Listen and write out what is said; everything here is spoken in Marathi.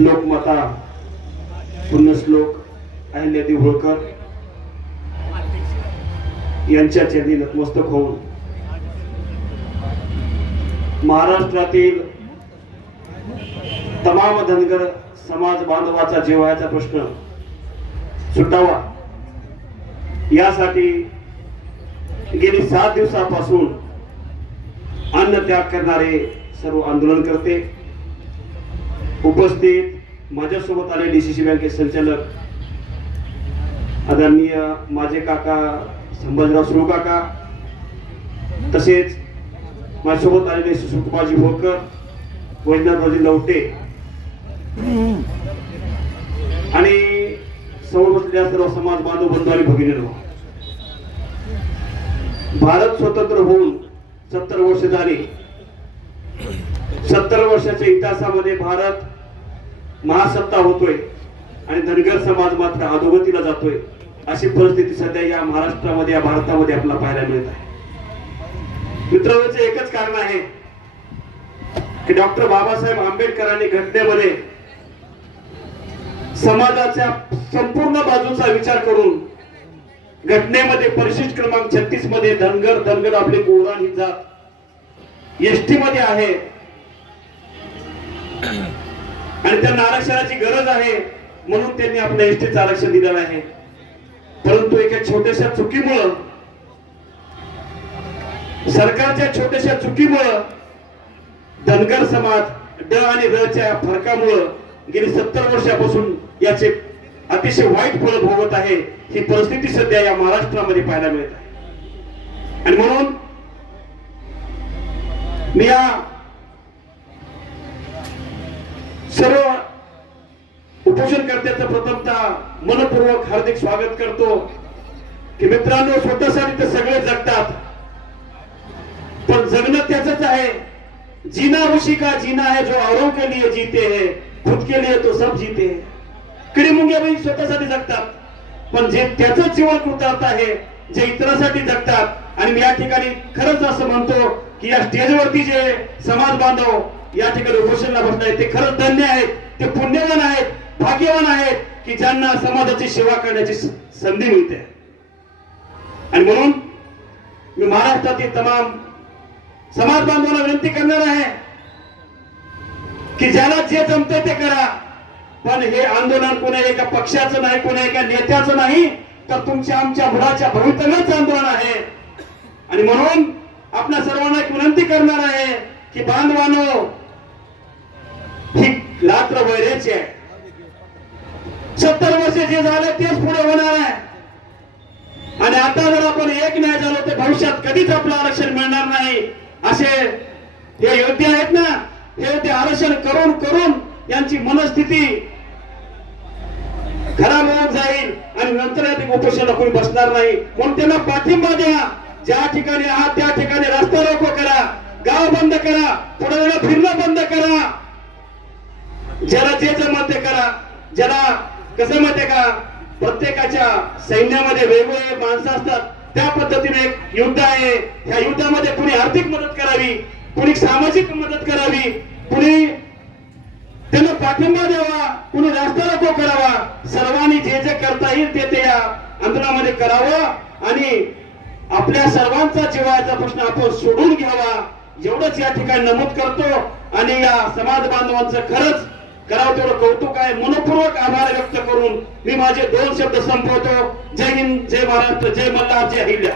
लोकमाता पुण्यश्लोक अहिल्यादेवी होळकर यांच्या चरणी नतमस्तक होऊन महाराष्ट्रातील तमाम धनगर समाज बांधवाचा जिव्हाळ्याचा प्रश्न सुटावा यासाठी गेली 7 दिवसापासून अन्न त्याग करणारे सर्व आंदोलनकर्ते उपस्थित माझ्यासोबत आले डीसीसी बँकेचे संचालक आदरणीय माझे काका संभाजीराव सुरू काका, तसेच माझ्यासोबत आलेले सुषमाजी होळकर, वैजनाथरावजी लवटे आणि समोर बसलेल्या सर्व समाज बांधव बंधू आणि भगिनींनो, भारत स्वतंत्र होऊन 70 वर्ष झाली. 70 वर्षाच्या इतिहासामध्ये भारत महासत्ता होतोय आणि धनगर समाज मात्र अधोगतीला जातोय. अशी परिस्थिती सध्या या महाराष्ट्रामध्ये, या भारतामध्ये आपल्याला पाहायला मिळत आहे. मित्रांनो, एकच कारण आहे की डॉक्टर बाबासाहेब आंबेडकरांनी घटनेमध्ये समाजाच्या संपूर्ण बाजूचा विचार करून घटनेमध्ये परिशिष्ट क्रमांक 36 मध्ये धनगर आपले गोरा ही जात एसटी मध्ये आहे आणि त्यांना आरक्षणाची गरज आहे म्हणून त्यांनी आपल्या एसटीचं आरक्षण दिलेलं आहे. परंतु एका छोट्याशा चुकीमुळे, सरकारच्या छोट्याशा चुकीमुळे धनगर समाज ड आणि र च्या फरकामुळे गेली 70 वर्षापासून याचे अतिशय वाईट फळ भोगत आहे. ही परिस्थिती सध्या या महाराष्ट्रामध्ये पाहायला मिळत आहे. आणि म्हणून मी या सर्व उपोषणकर्त्याचं प्रथमतः मनपूर्वक हार्दिक स्वागत करतो की मित्रांनो, स्वतःसाठी तर सगळे जगतात, पण जगणं त्याच आहे. जीना उसी का जीना है जो औरों के लिए जीते हैं, खुद के लिए तो सब जीते हैं. किडी मुंग्या बाई स्वतःसाठी जगतात, पण जे त्याचं जीवन कृतार्थ आहे, जे इतरांसाठी जगतात. आणि मी या ठिकाणी खरंच असं म्हणतो की या स्टेजवरती जे समाज बांधव या ठिकाणी उपोषणाला बसले ते खरंच धन्य आहेत, ते पुण्यवान आहेत, भाग्यवान आहेत की ज्यांना समाजाची सेवा करण्याची संधी मिळते. आणि म्हणून मी महाराष्ट्रातील तमाम समाज बांधवांना विनंती करणार आहे की ज्याला जे जमते ते करा, पण हे आंदोलन कोणा एका पक्षाचं नाही, कोणा एका नेत्याचं नाही, तर तुमच्या आमच्या मुलाच्या भवितव्याचं आंदोलन आहे. आणि म्हणून आपल्या सर्वांना एक विनंती करणार आहे की बांधवांनो, ही रात्र वैरेची आहे. 70 वर्ष जे झाले तेच पुढे होणार आहे. आणि आता जर आपण एक नाही झालो तर भविष्यात कधीच आपलं आरक्षण मिळणार नाही. असे हे योद्धे आहेत ना, हे ते आरक्षण करून करून यांची मनस्थिती खराब होऊन जाईल आणि नंतर उपोषणाला कोणी बसणार नाही. म्हणून त्यांना पाठिंबा द्या. ज्या ठिकाणी आहात त्या ठिकाणी रस्ता रोको करा, गाव बंद करा, पुढे फिरणं बंद करा. ज्याला जे जमत ते करा. ज्याला कसं माहितीये का, प्रत्येकाच्या सैन्यामध्ये वेगवेगळे माणसं असतात, त्या पद्धतीने एक युद्ध आहे. ह्या युद्धामध्ये कुणी आर्थिक मदत करावी, कुणी सामाजिक मदत करावी, कुणी त्यांना पाठिंबा द्यावा, कुणी रस्ता रोको करावा. सर्वांनी जे जे करता येईल ते या आंदोलनामध्ये करावं आणि आपल्या सर्वांचा जिव्हाळ्याचा प्रश्न आपण सोडून घ्यावा, एवढंच या ठिकाणी नमूद करतो. आणि या समाज बांधवांचं खरंच करावं तेवढं कौतुक आहे. मनपूर्वक आभार व्यक्त करून मी माझे 2 शब्द संपवतो. जय हिंद, जय महाराष्ट्र, जय मल्हार, जय अहिल्या.